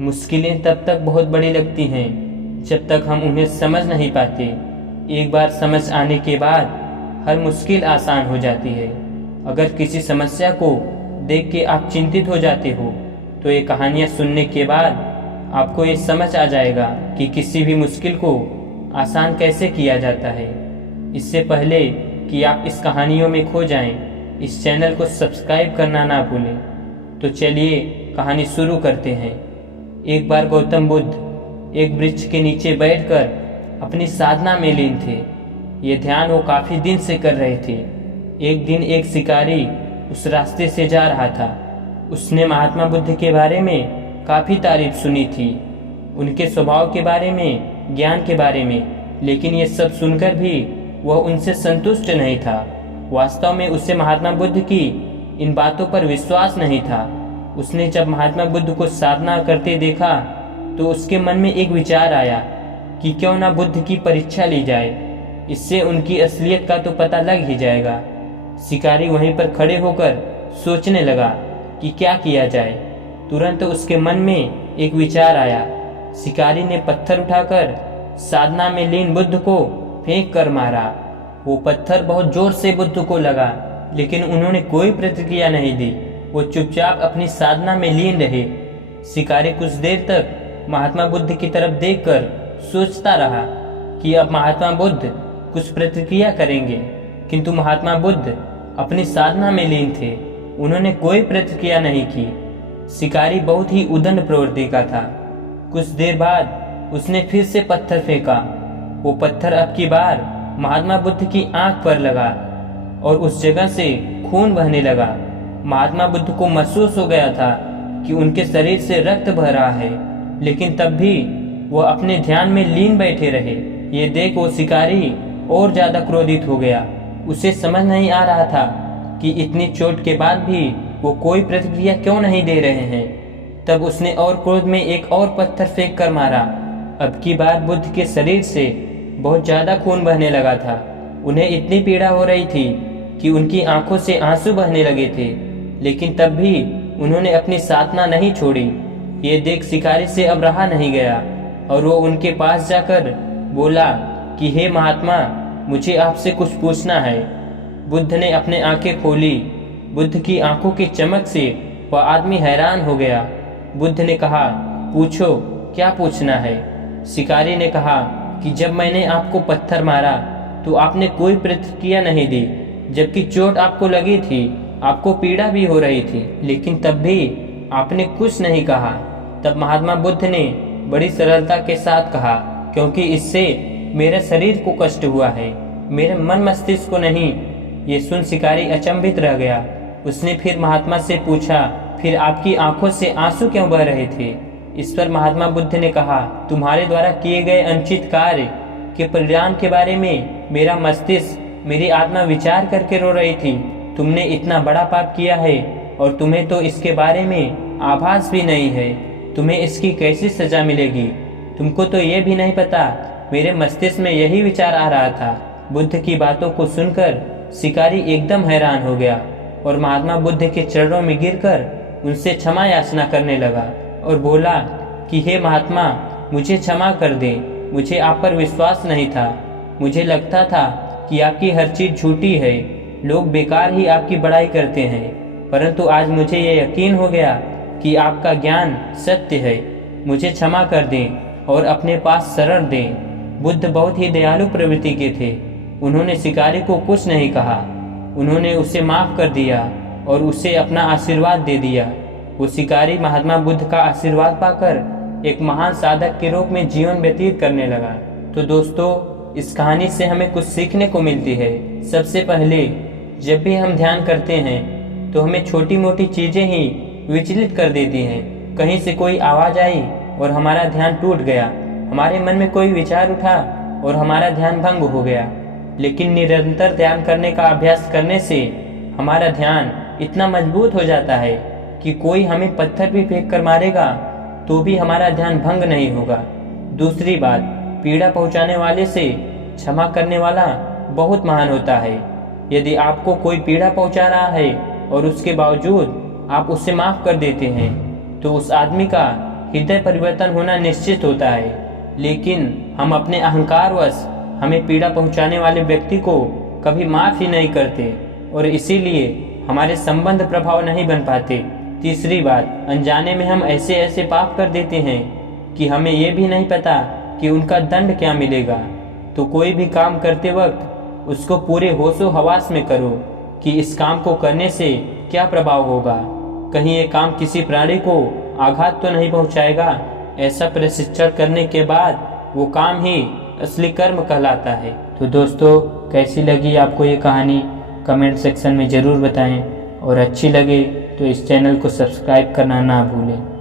मुश्किलें तब तक बहुत बड़ी लगती हैं जब तक हम उन्हें समझ नहीं पाते। एक बार समझ आने के बाद हर मुश्किल आसान हो जाती है। अगर किसी समस्या को देख के आप चिंतित हो जाते हो तो ये कहानियाँ सुनने के बाद आपको ये समझ आ जाएगा कि किसी भी मुश्किल को आसान कैसे किया जाता है। इससे पहले कि आप इस कहानियों में खो जाएं, इस चैनल को सब्सक्राइब करना ना भूलें। तो चलिए कहानी शुरू करते हैं। एक बार गौतम बुद्ध एक वृक्ष के नीचे बैठकर अपनी साधना में लीन थे। ये ध्यान वो काफ़ी दिन से कर रहे थे। एक दिन एक शिकारी उस रास्ते से जा रहा था। उसने महात्मा बुद्ध के बारे में काफ़ी तारीफ सुनी थी, उनके स्वभाव के बारे में, ज्ञान के बारे में, लेकिन ये सब सुनकर भी वह उनसे संतुष्ट नहीं था। वास्तव में उसे महात्मा बुद्ध की इन बातों पर विश्वास नहीं था। उसने जब महात्मा बुद्ध को साधना करते देखा तो उसके मन में एक विचार आया कि क्यों ना बुद्ध की परीक्षा ली जाए, इससे उनकी असलियत का तो पता लग ही जाएगा। शिकारी वहीं पर खड़े होकर सोचने लगा कि क्या किया जाए। तुरंत उसके मन में एक विचार आया। शिकारी ने पत्थर उठाकर साधना में लीन बुद्ध को फेंक कर मारा। वो पत्थर बहुत जोर से बुद्ध को लगा, लेकिन उन्होंने कोई प्रतिक्रिया नहीं दी। वो चुपचाप अपनी साधना में लीन रहे। शिकारी कुछ देर तक महात्मा बुद्ध की तरफ देखकर सोचता रहा कि अब महात्मा बुद्ध कुछ प्रतिक्रिया करेंगे, किंतु महात्मा बुद्ध अपनी साधना में लीन थे। उन्होंने कोई प्रतिक्रिया नहीं की। शिकारी बहुत ही उद्दंड प्रवृत्ति का था। कुछ देर बाद उसने फिर से पत्थर फेंका। वो पत्थर अब की बार महात्मा बुद्ध की आंख पर लगा और उस जगह से खून बहने लगा। महात्मा बुद्ध को महसूस हो गया था कि उनके शरीर से रक्त बह रहा है, लेकिन तब भी वो अपने ध्यान में लीन बैठे रहे। ये देख वो शिकारी और ज्यादा क्रोधित हो गया। उसे समझ नहीं आ रहा था कि इतनी चोट के बाद भी वो कोई प्रतिक्रिया क्यों नहीं दे रहे हैं। तब उसने और क्रोध में एक और पत्थर फेंक कर मारा। अब की बार बुद्ध के शरीर से बहुत ज्यादा खून बहने लगा था। उन्हें इतनी पीड़ा हो रही थी कि उनकी आंखों से आंसू बहने लगे थे, लेकिन तब भी उन्होंने अपनी साधना नहीं छोड़ी। ये देख शिकारी से अब रहा नहीं गया और वो उनके पास जाकर बोला कि हे महात्मा, मुझे आपसे कुछ पूछना है। बुद्ध ने अपने आंखें खोली। बुद्ध की आंखों की चमक से वह आदमी हैरान हो गया। बुद्ध ने कहा, पूछो, क्या पूछना है। शिकारी ने कहा कि जब मैंने आपको पत्थर मारा तो आपने कोई प्रतिक्रिया नहीं दी, जबकि चोट आपको लगी थी, आपको पीड़ा भी हो रही थी, लेकिन तब भी आपने कुछ नहीं कहा। तब महात्मा बुद्ध ने बड़ी सरलता के साथ कहा, क्योंकि इससे मेरे शरीर को कष्ट हुआ है, मेरे मन मस्तिष्क को नहीं। ये सुन शिकारी अचंभित रह गया। उसने फिर महात्मा से पूछा, फिर आपकी आंखों से आंसू क्यों बह रहे थे। इस पर महात्मा बुद्ध ने कहा, तुम्हारे द्वारा किए गए अनुचित कार्य के परिणाम के बारे में मेरा मस्तिष्क, मेरी आत्मा विचार करके रो रही थी। तुमने इतना बड़ा पाप किया है और तुम्हें तो इसके बारे में आभास भी नहीं है। तुम्हें इसकी कैसी सजा मिलेगी। तुमको तो ये भी नहीं पता। मेरे मस्तिष्क में यही विचार आ रहा था। बुद्ध की बातों को सुनकर शिकारी एकदम हैरान हो गया और महात्मा बुद्ध के चरणों में गिरकर उनसे क्षमा याचना करने लगा और बोला कि हे महात्मा, मुझे क्षमा कर दें। मुझे आप पर विश्वास नहीं था। मुझे लगता था कि आपकी हर चीज़ झूठी है, लोग बेकार ही आपकी बड़ाई करते हैं, परंतु आज मुझे ये यकीन हो गया कि आपका ज्ञान सत्य है। मुझे क्षमा कर दें और अपने पास शरण दें। बुद्ध बहुत ही दयालु प्रवृत्ति के थे। उन्होंने शिकारी को कुछ नहीं कहा। उन्होंने उसे माफ़ कर दिया और उसे अपना आशीर्वाद दे दिया। वो शिकारी महात्मा बुद्ध का आशीर्वाद पाकर एक महान साधक के रूप में जीवन व्यतीत करने लगा। तो दोस्तों, इस कहानी से हमें कुछ सीखने को मिलती है। सबसे पहले, जब भी हम ध्यान करते हैं तो हमें छोटी मोटी चीज़ें ही विचलित कर देती हैं। कहीं से कोई आवाज़ आई और हमारा ध्यान टूट गया, हमारे मन में कोई विचार उठा और हमारा ध्यान भंग हो गया। लेकिन निरंतर ध्यान करने का अभ्यास करने से हमारा ध्यान इतना मजबूत हो जाता है कि कोई हमें पत्थर भी फेंक कर मारेगा तो भी हमारा ध्यान भंग नहीं होगा। दूसरी बात, पीड़ा पहुंचाने वाले से क्षमा करने वाला बहुत महान होता है। यदि आपको कोई पीड़ा पहुंचा रहा है और उसके बावजूद आप उसे माफ़ कर देते हैं तो उस आदमी का हृदय परिवर्तन होना निश्चित होता है, लेकिन हम अपने अहंकारवश हमें पीड़ा पहुंचाने वाले व्यक्ति को कभी माफ ही नहीं करते और इसीलिए हमारे संबंध प्रभाव नहीं बन पाते। तीसरी बात, अनजाने में हम ऐसे ऐसे पाप कर देते हैं कि हमें ये भी नहीं पता कि उनका दंड क्या मिलेगा। तो कोई भी काम करते वक्त उसको पूरे होशो हवास में करो कि इस काम को करने से क्या प्रभाव होगा, कहीं ये काम किसी प्राणी को आघात तो नहीं पहुंचाएगा। ऐसा प्रशिक्षण करने के बाद वो काम ही असली कर्म कहलाता है। तो दोस्तों, कैसी लगी आपको ये कहानी कमेंट सेक्शन में ज़रूर बताएं और अच्छी लगे तो इस चैनल को सब्सक्राइब करना ना भूलें।